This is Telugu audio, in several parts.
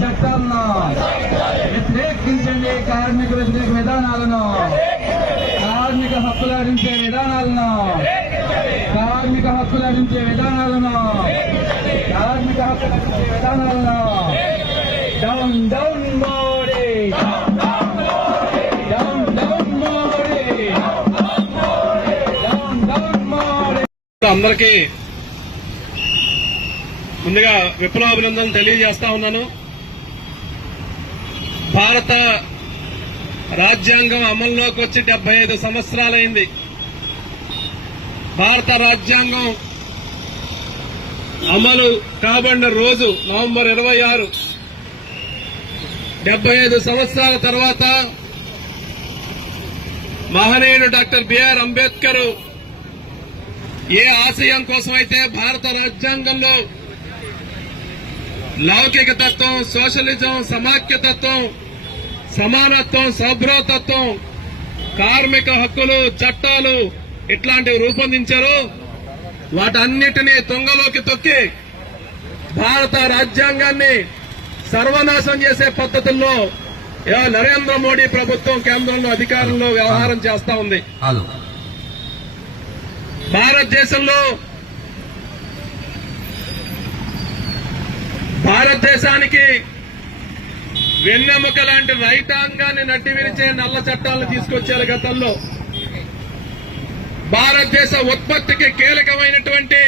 చట్టాలను వ్యతిరేకించండి కార్మిక వ్యతిరేక విధానాలను. కార్మిక హక్కులు హక్కులాడించే విధానాలను. కార్మిక హక్కులు హక్కులాడించే విధానాలను. కార్మిక హక్కులాడించే విధానాలను. Down down Modi down down Modi down down Modi అందరికీ ముందుగా విప్లవాభినందనలు తెలియజేస్తా ఉన్నాను. భారత రాజ్యాంగం అమల్లోకి వచ్చి డెబ్బై ఐదు సంవత్సరాలైంది. భారత రాజ్యాంగం అమలు కాబడిన రోజు నవంబర్ ఇరవై ఆరు. డెబ్బై ఐదు సంవత్సరాల తర్వాత మహనీయుడు డాక్టర్ బిఆర్ అంబేద్కర్ ఏ ఆశయం కోసమైతే భారత రాజ్యాంగంలో లౌకిక తత్వం సోషలిజం సమాఖ్యతత్వం సమానత్వం సౌభ్రతత్వం కార్మిక హక్కులు చట్టాలు ఇట్లాంటివి రూపొందించారు. వాటన్నిటినీ తుంగలోకి తొక్కి భారత రాజ్యాంగాన్ని సర్వనాశం చేసే పద్ధతుల్లో నరేంద్ర మోడీ ప్రభుత్వం కేంద్రంలో అధికారంలో వ్యవహారం చేస్తా ఉంది. భారతదేశంలో భారతదేశానికి వెన్నెముక లాంటి రైతాంగాన్ని నట్టి విరిచే నల్ల చట్టాలను తీసుకొచ్చారు గతంలో. భారతదేశ ఉత్పత్తికి కీలకమైనటువంటి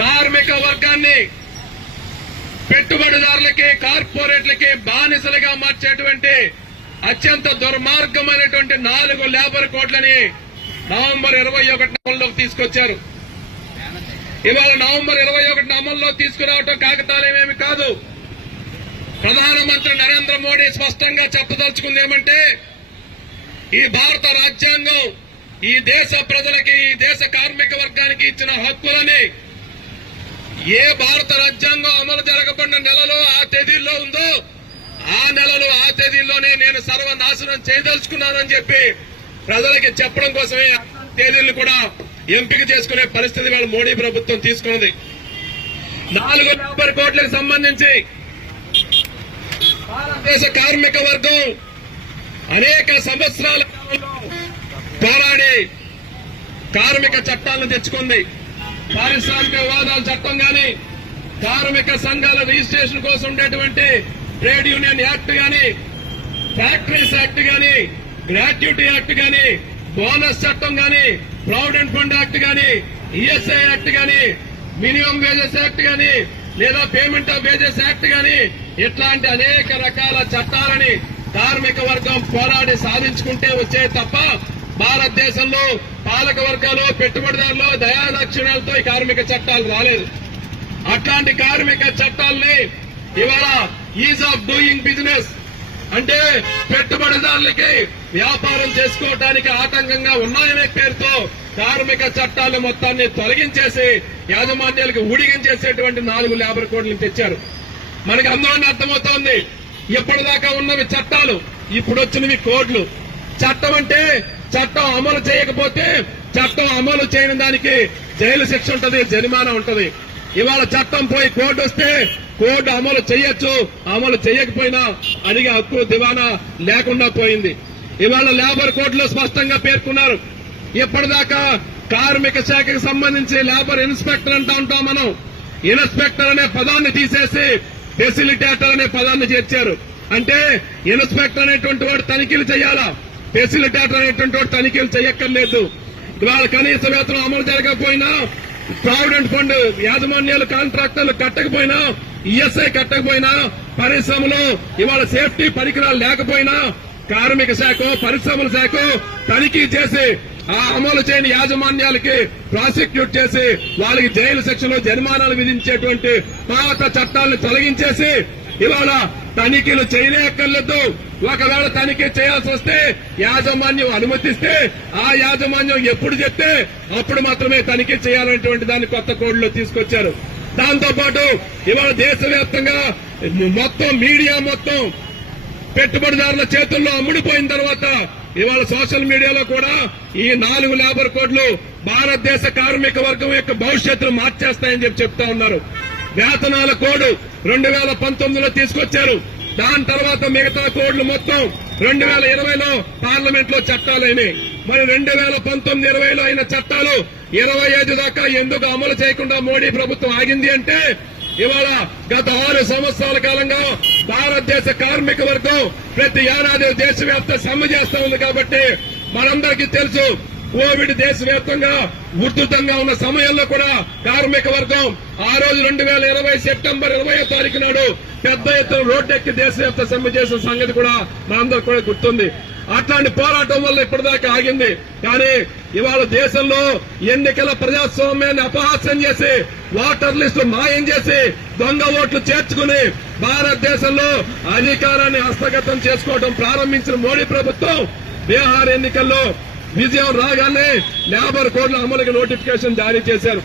కార్మిక వర్గాన్ని పెట్టుబడిదారులకి కార్పొరేట్లకి బానిసలుగా మార్చేటువంటి అత్యంత దుర్మార్గమైనటువంటి నాలుగు లేబర్ కోడ్లని నవంబర్ ఇరవై ఒకటి తీసుకొచ్చారు. ఇవాళ నవంబర్ ఇరవై ఒకటి అమల్లో తీసుకురావటం కాకతాళీయమేమి కాదు. ప్రధానమంత్రి నరేంద్ర మోడీ స్పష్టంగా చెప్పదలుచుకుంది ఏమంటే ఈ భారత రాజ్యాంగం ఈ దేశ ప్రజలకి ఈ దేశ కార్మిక వర్గానికి ఇచ్చిన హక్కులని ఏ భారత రాజ్యాంగం అమలు జరగబడిన నెలలో ఆ తేదీల్లో ఉందో ఆ నెలలు ఆ తేదీల్లోనే నేను సర్వనాశనం చేయదలుచుకున్నానని చెప్పి ప్రజలకి చెప్పడం కోసమే తేదీలు తేదీలను కూడా ఎంపిక చేసుకునే పరిస్థితి వేళ మోడీ ప్రభుత్వం తీసుకున్నది. నాలుగు యాభై కోట్లకు సంబంధించి భారతదేశ కార్మిక వర్గం అనేక సంవత్సరాల కాలంలో పోరాడి కార్మిక చట్టాలను తెచ్చుకుంది. పారిశ్రామిక వివాదాల చట్టం గాని కార్మిక సంఘాల రిజిస్ట్రేషన్ కోసం ఉండేటువంటి ట్రేడ్ యూనియన్ యాక్ట్ గాని ఫ్యాక్టరీస్ యాక్ట్ గాని గ్రాట్యుటీ యాక్ట్ గాని బోనస్ చట్టం కానీ ప్రావిడెంట్ ఫండ్ యాక్ట్ గాని ఈఎస్ఐ యాక్ట్ కానీ మినిమం వేజెస్ యాక్ట్ కానీ లేదా పేమెంట్ ఆఫ్ వేజెస్ యాక్ట్ కానీ ఇట్లాంటి అనేక రకాల చట్టాలని కార్మిక వర్గం పోరాడి సాధించుకుంటే వచ్చే తప్ప భారతదేశంలో పాలక వర్గాలు పెట్టుబడిదారులు దయాదక్షిణాలతో ఈ కార్మిక చట్టాలు రాలేదు. అట్లాంటి కార్మిక చట్టాలని ఇవాళ ఈజ్ ఆఫ్ డూయింగ్ బిజినెస్ అంటే పెట్టుబడిదారులకి వ్యాపారం చేసుకోవడానికి ఆటంకంగా ఉన్నాయనే పేరుతో కార్మిక చట్టాలు మొత్తాన్ని తొలగించేసి యాజమాన్యాలకు ఊడిగించేసేటువంటి నాలుగు లేబర్ కోడ్లు తెచ్చారు. మనకి అందులోనే అర్థమవుతోంది. ఇప్పటిదాకా ఉన్నవి చట్టాలు ఇప్పుడు వచ్చినవి కోడ్లు. చట్టం అంటే చట్టం అమలు చేయకపోతే చట్టం అమలు చేయని దానికి జైలు శిక్ష ఉంటది జరిమానా ఉంటది. ఇవాళ చట్టం పోయి కోర్టు వస్తే కోర్టు అమలు చేయొచ్చు అమలు చేయకపోయినా అడిగే హక్కు దివానా లేకుండా పోయింది. ఇవాళ లేబర్ కోర్టులో స్పష్టంగా పేర్కొన్నారు. ఇప్పటిదాకా కార్మిక శాఖకు సంబంధించి లేబర్ ఇన్స్పెక్టర్ అంటా ఉంటాం మనం. ఇన్స్పెక్టర్ అనే పదాన్ని తీసేసి ఫెసిలిటేటర్ అనే పదాన్ని చేర్చారు. అంటే ఇన్స్పెక్టర్ అనేటువంటి వాడు తనిఖీలు చేయాలా? ఫెసిలిటేటర్ అనేటువంటి వాడు తనిఖీలు చేయక్కర్లేదు. ఇవాళ కనీస వేతనం అమలు జరగకపోయినా ప్రావిడెంట్ ఫండ్ యాజమాన్యాలు కాంట్రాక్టర్లు కట్టకపోయినా ఈఎస్ఐ కట్టకపోయినా పరిశ్రమలు ఇవాళ సేఫ్టీ పరికరాలు లేకపోయినా కార్మిక శాఖ పరిశ్రమల శాఖ తనిఖీ చేసి ఆ అమలు చేయని యాజమాన్యాలకి ప్రాసిక్యూట్ చేసి వాళ్ళకి జైలు శిక్షలో జరిమానాలు విధించేటువంటి పాత చట్టాలను తొలగించేసి ఇవాళ తనిఖీలు చేయలేక్కర్లేదు. ఒకవేళ తనిఖీ చేయాల్సి వస్తే యాజమాన్యం అనుమతిస్తే ఆ యాజమాన్యం ఎప్పుడు చెప్తే అప్పుడు మాత్రమే తనిఖీ చేయాలనేటువంటి దాన్ని కొత్త కోడ్లో తీసుకొచ్చారు. దాంతో పాటు ఇవాళ దేశవ్యాప్తంగా మొత్తం మీడియా మొత్తం పెట్టుబడిదారుల చేతుల్లో అమ్ముడిపోయిన తర్వాత ఇవాళ సోషల్ మీడియాలో కూడా ఈ నాలుగు లేబర్ కోడ్లు భారతదేశ కార్మిక వర్గం యొక్క భవిష్యత్తును మార్చేస్తాయని చెప్పి చెప్తా ఉన్నారు. వేతనాల కోడ్ రెండు వేల పంతొమ్మిదిలో తీసుకొచ్చారు. దాని తర్వాత మిగతా కోడ్లు మొత్తం రెండు వేల ఇరవైలో పార్లమెంట్లో చట్టాలైనవి మరి రెండు వేల పంతొమ్మిది ఇరవైలో అయిన చట్టాలు ఇరవై ఐదు దాకా ఎందుకు అమలు చేయకుండా మోడీ ప్రభుత్వం ఆగింది అంటే ఇవాళ గత ఆరు సంవత్సరాల కాలంగా భారతదేశ కార్మిక వర్గం ప్రతి ఏడాది దేశవ్యాప్త సమ్మె చేస్తా ఉంది కాబట్టి మనందరికీ తెలుసు కోవిడ్ దేశవ్యాప్తంగా ఉధృతంగా ఉన్న సమయంలో కూడా కార్మిక వర్గం ఆ రోజు రెండు వేల ఇరవై సెప్టెంబర్ ఇరవై తారీఖు నాడు పెద్ద ఎత్తున రోడ్డెక్కి దేశవ్యాప్త సమ్మె చేసిన సంగతి కూడా మనందరికీ కూడా గుర్తుంది. అట్లాంటి పోరాటం వల్ల ఇప్పటిదాకా ఆగింది. కానీ ఇవాళ దేశంలో ఎన్నికల ప్రజాస్వామ్యాన్ని అపహాస్యం చేసి ఓటర్ లిస్టు మాయం చేసి దొంగ ఓట్లు చేర్చుకుని భారతదేశంలో అధికారాన్ని హస్తగతం చేసుకోవడం ప్రారంభించిన మోడీ ప్రభుత్వం బీహార్ ఎన్నికల్లో విజయం రాగానే లేబర్ కోడ్ల అమలుకి నోటిఫికేషన్ జారీ చేశారు.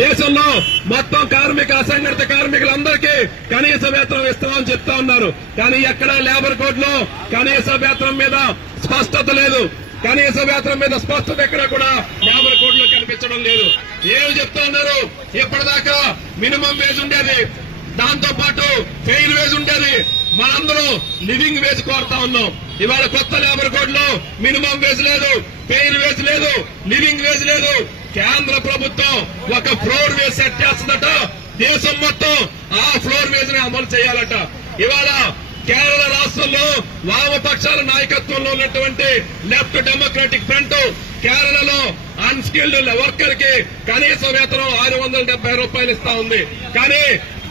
దేశంలో మొత్తం కార్మిక అసంఘటిత కార్మికులందరికీ కనీస వేతనం ఇస్తామని చెప్తా ఉన్నారు. కానీ ఎక్కడ లేబర్ కోడ్లో కనీస వేతనం మీద స్పష్టత లేదు. కనీస వేతనం మీద స్పష్టత ఎక్కడ కూడా లేబర్ కోడ్లో కనిపించడం లేదు. ఏమి చెప్తా ఉన్నారు? ఇప్పటిదాకా మినిమం వేజ్ ఉండేది. దాంతో పాటు ఫెయిల్ వేజ్ ఉండేది. మనందరూ లివింగ్ వేజ్ కోరుతా ఉన్నాం. ఇవాళ కొత్త లేబర్ కోడ్లో మినిమం వేజ్ లేదు ఫెయిల్ వేజ్ లేదు లివింగ్ వేజ్ లేదు. కేంద్ర ప్రభుత్వం ఒక ఫ్లోర్ వేజ్ సెట్ చేస్తుందట. దేశం మొత్తం ఆ ఫ్లోర్ వేజ్ని అమలు చేయాలట. ఇవాళ కేరళ రాష్ట్రంలో వామపక్షాల నాయకత్వంలో ఉన్నటువంటి లెఫ్ట్ డెమోక్రటిక్ ఫ్రంట్ కేరళలో అన్స్కిల్డ్ వర్కర్కి కనీస వేతనం ఆరు వందల డెబ్బై రూపాయలు ఇస్తా ఉంది. కానీ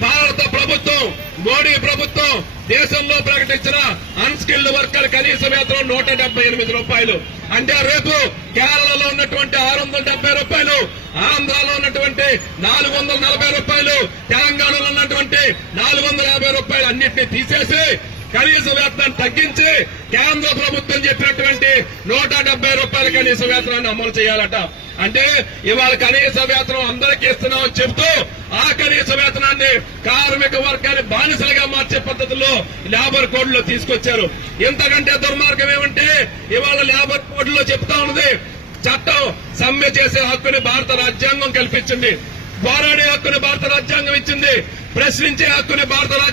భారత ప్రభుత్వం మోడీ ప్రభుత్వం దేశంలో ప్రకటించిన అన్స్కిల్డ్ వర్కర్ కనీస వేతనం నూట ఎనిమిది రూపాయలు. అంటే రేపు కేరళలో ఉన్నటువంటి ఆరు వందల డెబ్బై రూపాయలు ఆంధ్రాలో ఉన్నటువంటి నాలుగు వందల నలభై రూపాయలు తెలంగాణలో ఉన్నటువంటి నాలుగు వందల యాభై రూపాయలు అన్నింటినీ తీసేసి కనీస వేతనాన్ని తగ్గించి కేంద్ర ప్రభుత్వం చెప్పినటువంటి నూట డెబ్బై రూపాయల కనీస వేతనాన్ని అమలు చేయాలట. అంటే ఇవాళ కనీస వేతనం అందరికీ ఇస్తున్నామని చెబుతూ ఆ కనీస వేతనాన్ని కార్మిక వర్గాన్ని బానిసలుగా మార్చే పద్ధతిలో లేబర్ కోడ్లో తీసుకొచ్చారు. ఇంతకంటే దుర్మార్గం ఏమంటే ఇవాళ లేబర్ కోడ్లో చెప్తా ఉన్నది చట్టం సమ్మె చేసే హక్కుని భారత రాజ్యాంగం కల్పించింది. పోరాడే హక్కుని భారత రాజ్యాంగం ఇచ్చింది ప్రశ్నించే హక్కుని భారత రాజ్యాంగం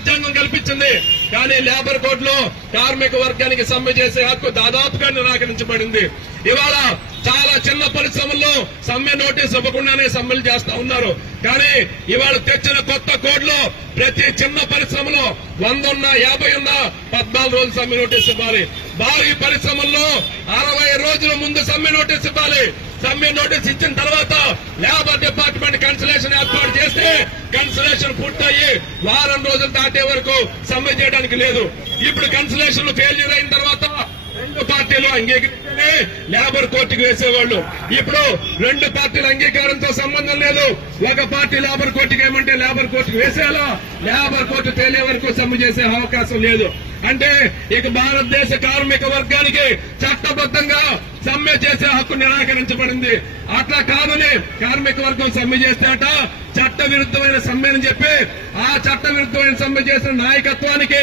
కానీ లేబర్ కోడ్లో కార్మిక వర్గానికి సమ్మె చేసే హక్కు దాదాపుగా నిరాకరించబడింది. ఇవాళ చాలా చిన్న పరిశ్రమల్లో సమ్మె నోటీస్ ఇవ్వకుండానే సమ్మెలు చేస్తా ఉన్నారు. కానీ ఇవాళ తెచ్చిన కొత్త కోడ్లో ప్రతి చిన్న పరిశ్రమలో వంద ఉన్నా యాభై ఉన్నా పద్నాలుగు రోజులు సమ్మె నోటీస్ ఇవ్వాలి. భారీ పరిశ్రమల్లో అరవై రోజుల ముందు సమ్మె నోటీస్ ఇవ్వాలి. సమ్మె నోటీస్ ఇచ్చిన తర్వాత లేబర్ డిపార్ట్మెంట్ కన్సలేషన్ ఏర్పాటు చేస్తే కన్సలేషన్ పూర్తయి వారం రోజులు దాటే వరకు సమ్మె చేయడానికి లేదు. ఇప్పుడు కన్సలేషన్ ఫెయిల్యూర్ అయిన తర్వాత రెండు పార్టీలు అంగీకరిస్తే లేబర్ కోర్టుకు వేసేవాళ్ళు. ఇప్పుడు రెండు పార్టీల అంగీకారంతో సంబంధం లేదు. ఒక పార్టీ లేబర్ కోర్టుకి ఏమంటే లేబర్ కోర్టుకు వేసేయాలా లేబర్ కోర్టు తేలే వరకు సమ్మె చేసే అవకాశం లేదు. అంటే ఇక భారతదేశ కార్మిక వర్గానికి చట్టబద్ధంగా సమ్మె చేసే హక్కు నిరాకరించబడింది. అట్లా కాదని కార్మిక వర్గం సమ్మె చేస్తేట చట్ట విరుద్ధమైన సమ్మె అని చెప్పి ఆ చట్ట విరుద్ధమైన సమ్మె చేసిన నాయకత్వానికి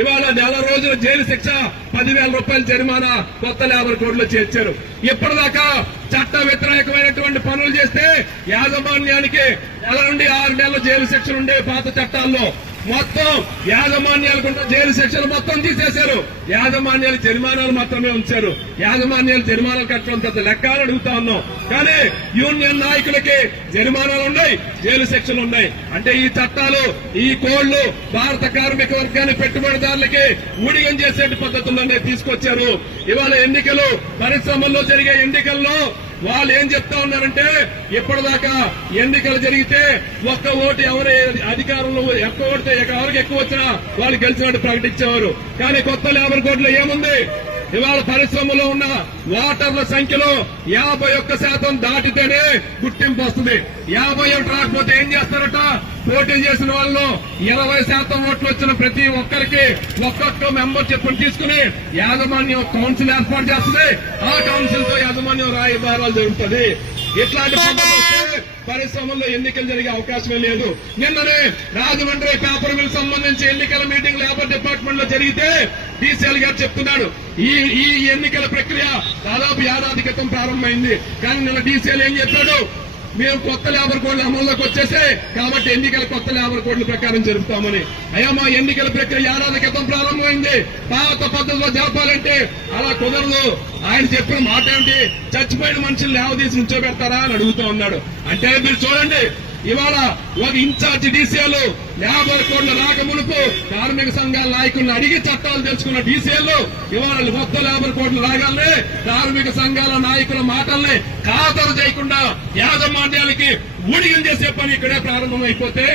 ఇవాళ నెల రోజుల జైలు శిక్ష పదివేల రూపాయల జరిమానా కొత్త లేబర్ కోడ్లో చేర్చారు. ఇప్పటిదాకా చట్ట వ్యతిరేకమైనటువంటి పనులు చేస్తే యాజమాన్యానికి నెల నుండి ఆరు నెలల జైలు శిక్షలు ఉండే పాత చట్టాల్లో మొత్తం యాజమాన్యాలకు జైలు శిక్షలు మొత్తం తీసేశారు. యాజమాన్యాలు జరిమానాలు మాత్రమే ఉంచారు. యాజమాన్యాలు జరిమానాలు కట్టడం పెద్ద లెక్కలు అడుగుతా ఉన్నాం. కానీ యూనియన్ నాయకులకి జరిమానాలు ఉన్నాయి జైలు శిక్షలు ఉన్నాయి. అంటే ఈ చట్టాలు ఈ కోళ్ళు భారత కార్మిక వర్గాన్ని పెట్టుబడిదారులకి ఊడిగం చేసే పద్ధతుల్లోనే తీసుకొచ్చారు. ఇవాళ ఎన్నికలు పరిశ్రమల్లో జరిగే ఎన్నికల్లో వాళ్ళు ఏం చెప్తా ఉన్నారంటే ఇప్పటిదాకా ఎన్నికలు జరిగితే ఒక్క ఓటు ఎవరు అధికారంలో ఎక్కువ ఓడితే ఎవరికి ఎక్కువ వచ్చినా వాళ్ళు గెలిచినట్టు ప్రకటించేవారు. కానీ కొత్త లేబర్ కోర్టులో ఏముంది? ఇవాళ పరిశ్రమలో ఉన్న ఓటర్ల సంఖ్యలో యాభై ఒక్క శాతం దాటితేనే గుర్తింపు వస్తుంది. యాభై ఒకటి రాకపోతే ఏం చేస్తారట? పోటీ చేసిన వాళ్ళు ఇరవై శాతం ఓట్లు వచ్చిన ప్రతి ఒక్కరికి ఒక్కొక్క మెంబర్ చెప్పుని తీసుకుని యాజమాన్యం కౌన్సిల్ ఏర్పాటు చేస్తుంది. ఆ కౌన్సిల్తో యాజమాన్యం రాయబారాలు జరుగుతుంది. ఇట్లాంటి పరిశ్రమల్లో ఎన్నికలు జరిగే అవకాశమే లేదు. నిన్ననే రాజమండ్రి పేపర్ మిల్ సంబంధించి ఎన్నికల మీటింగ్ లేబర్ డిపార్ట్మెంట్లో జరిగితే డీసీఎల్ గారు చెప్తున్నాడు. ఈ ఈ ఎన్నికల ప్రక్రియ దాదాపు ఏడాది క్రితం ప్రారంభమైంది. కానీ నిన్న డీసీఎల్ ఏం చెప్పాడు? మేము కొత్త లేబర్ కోడ్లు అమల్లోకి వచ్చేసే కాబట్టి ఎన్నికల కొత్త లేబర్ కోడ్ల ప్రకారం జరుపుతామని. అయ్యా మా ఎన్నికల ప్రక్రియ ఏడాది క్రితం ప్రారంభమైంది. పాత పద్ధతిలో జరపాలంటే అలా కుదరదు. ఆయన చెప్పిన మాట ఏమిటి? చచ్చిపోయిన మనుషులు లేవదీసి నుంచోబెడతారా అని అడుగుతూ ఉన్నాడు. అంటే మీరు చూడండి ఇవాళ ఒక ఇన్ఛార్జ్ డీసీఎల్ లేబర్ కోట్ల రాకమునుపు కార్మిక సంఘాల నాయకులను అడిగి చట్టాలు తెచ్చుకున్న డీసీఎల్ ఇవాళ మొత్తం లేబర్ కోడ్లు రాగాలనే కార్మిక సంఘాల నాయకుల మాటల్ని ఖాతరు చేయకుండా యాజమాన్యాలకి ఊడిగం చేసే పని ఇక్కడే ప్రారంభం అయిపోతే